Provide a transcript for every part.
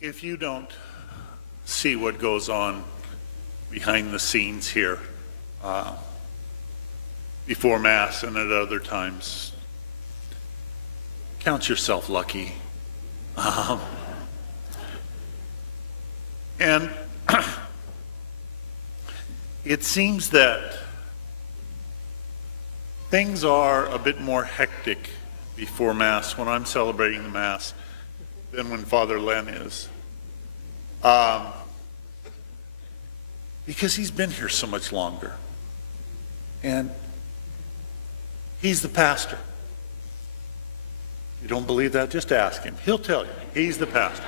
if you don't see what goes on behind the scenes here before Mass and at other times, count yourself lucky. And it seems that things are a bit more hectic before Mass when I'm celebrating the Mass than when Father Len is. Because he's been here so much longer. And he's the pastor. You don't believe that? Just ask him. He'll tell you. He's the pastor.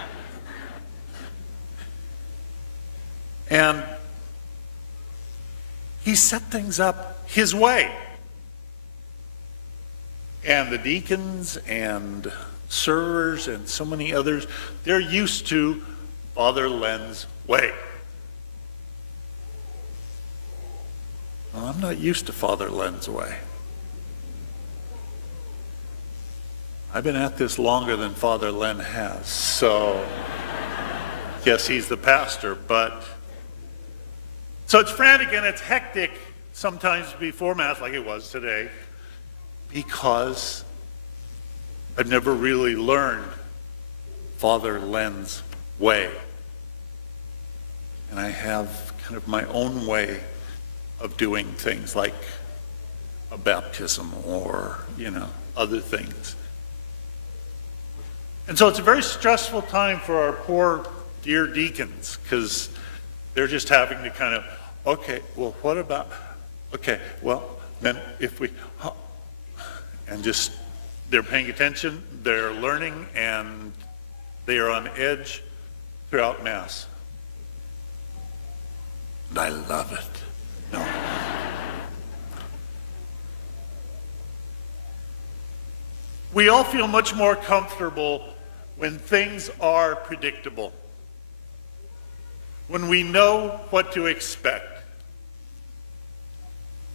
And he set things up his way. And the deacons and servers and so many others, they're used to Father Len's way. Well, I'm not used to Father Len's way. I've been at this longer than Father Len has, so yes, he's the pastor, but so it's frantic and it's hectic sometimes before Mass, like it was today, because I've never really learned Father Len's way. And I have kind of my own way of doing things like a baptism or, other things. And so it's a very stressful time for our poor dear deacons, because they're just having to kind of, okay, well, what about, okay, well, then if we, and just, they're paying attention, they're learning, and they are on edge throughout Mass. And I love it. No. We all feel much more comfortable when things are predictable, when we know what to expect.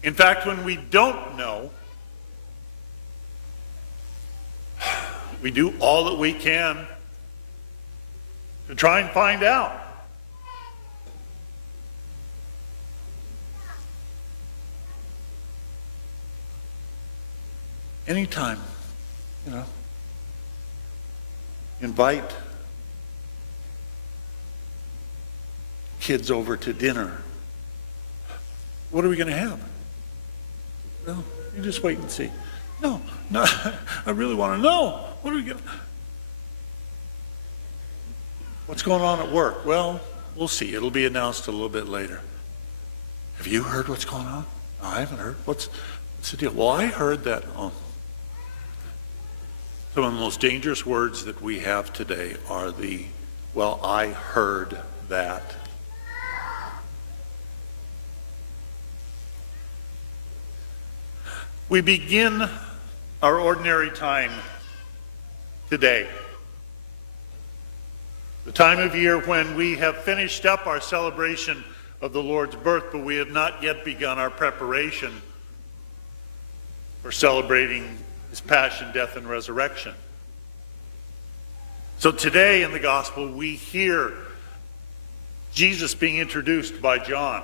In fact, when we don't know, we do all that we can to try and find out. Anytime, invite kids over to dinner. What are we going to have? Well, you just wait and see. No, I really want to know. What are we going to... What's going on at work? Well, we'll see. It'll be announced a little bit later. Have you heard what's going on? No, I haven't heard. What's the deal? Well, I heard that... Some of the most dangerous words that we have today are well, I heard that. We begin our ordinary time today, the time of year when we have finished up our celebration of the Lord's birth, but we have not yet begun our preparation for celebrating his passion, death, and resurrection. So today in the gospel, we hear Jesus being introduced by John.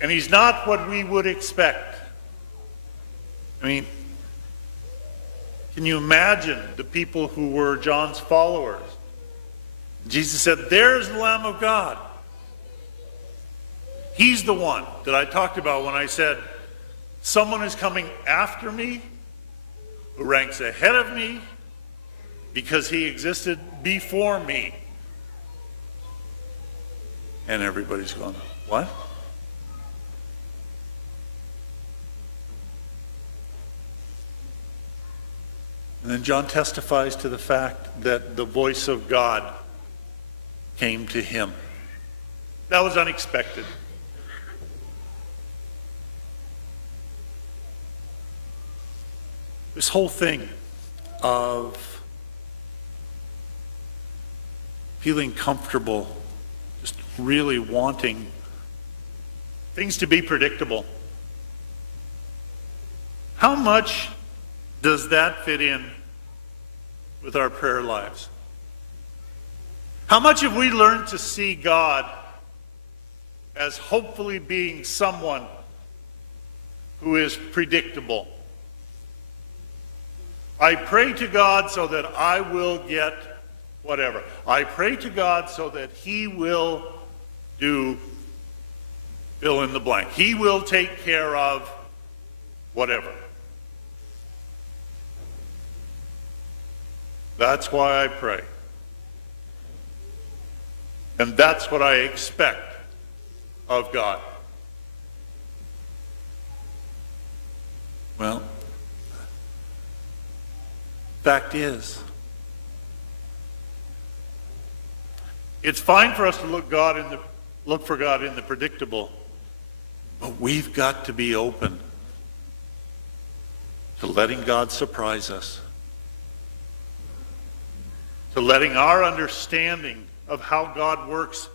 And he's not what we would expect. I mean, can you imagine the people who were John's followers? Jesus said, "There's the Lamb of God." He's the one that I talked about when I said, someone is coming after me who ranks ahead of me because he existed before me. And everybody's going, what? And then John testifies to the fact that the voice of God came to him. That was unexpected. This whole thing of feeling comfortable, just really wanting things to be predictable. How much does that fit in with our prayer lives? How much have we learned to see God as hopefully being someone who is predictable? I pray to God so that I will get whatever. I pray to God so that he will do fill in the blank. He will take care of whatever. That's why I pray. And that's what I expect of God. Well, fact is, it's fine for us to look for God in the predictable, but we've got to be open to letting God surprise us, to letting our understanding of how God works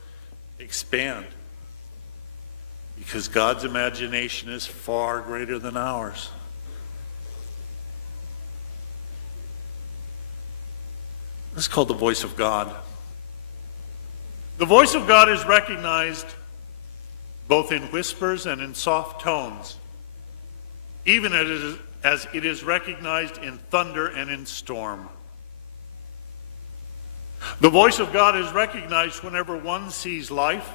expand, because God's imagination is far greater than ours. This is called the voice of God. The voice of God is recognized both in whispers and in soft tones, even as it is recognized in thunder and in storm. The voice of God is recognized whenever one sees life,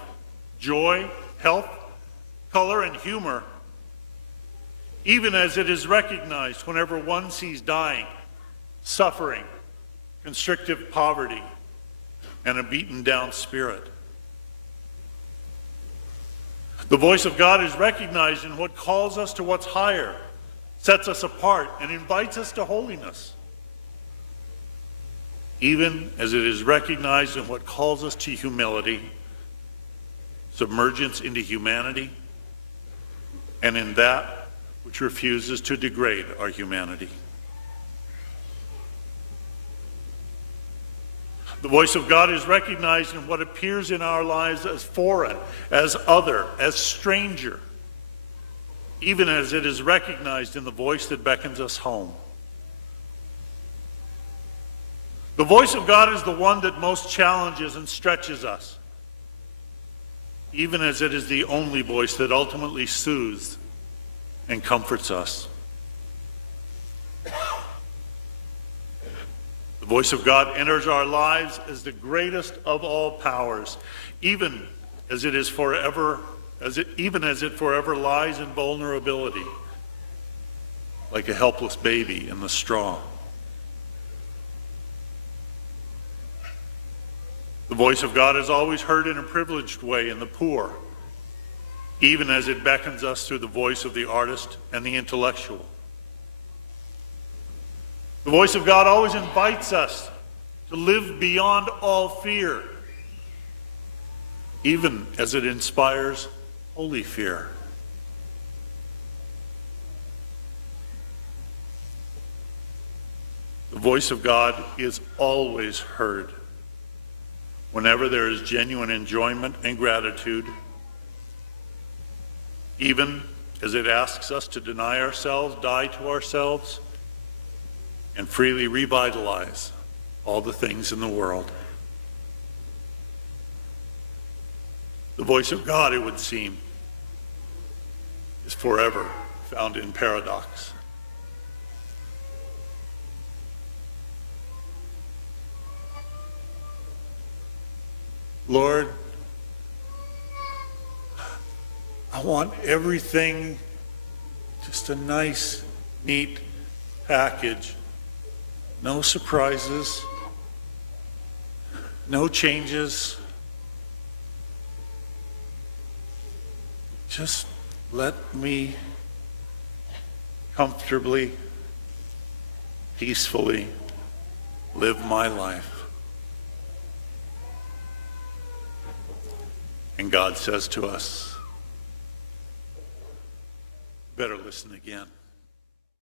joy, health, color, and humor, even as it is recognized whenever one sees dying, suffering, constrictive poverty, and a beaten down spirit. The voice of God is recognized in what calls us to what's higher, sets us apart, and invites us to holiness, even as it is recognized in what calls us to humility, submergence into humanity, and in that which refuses to degrade our humanity. The voice of God is recognized in what appears in our lives as foreign, as other, as stranger, even as it is recognized in the voice that beckons us home. The voice of God is the one that most challenges and stretches us, even as it is the only voice that ultimately soothes and comforts us. The voice of God enters our lives as the greatest of all powers, even as it forever lies in vulnerability, like a helpless baby in the straw. The voice of God is always heard in a privileged way in the poor, even as it beckons us through the voice of the artist and the intellectual. The voice of God always invites us to live beyond all fear, even as it inspires holy fear. The voice of God is always heard whenever there is genuine enjoyment and gratitude, even as it asks us to deny ourselves, die to ourselves, and freely revitalize all the things in the world. The voice of God, it would seem, is forever found in paradox. Lord, I want everything just a nice, neat package. No surprises, no changes. Just let me comfortably, peacefully live my life. And God says to us, better listen again.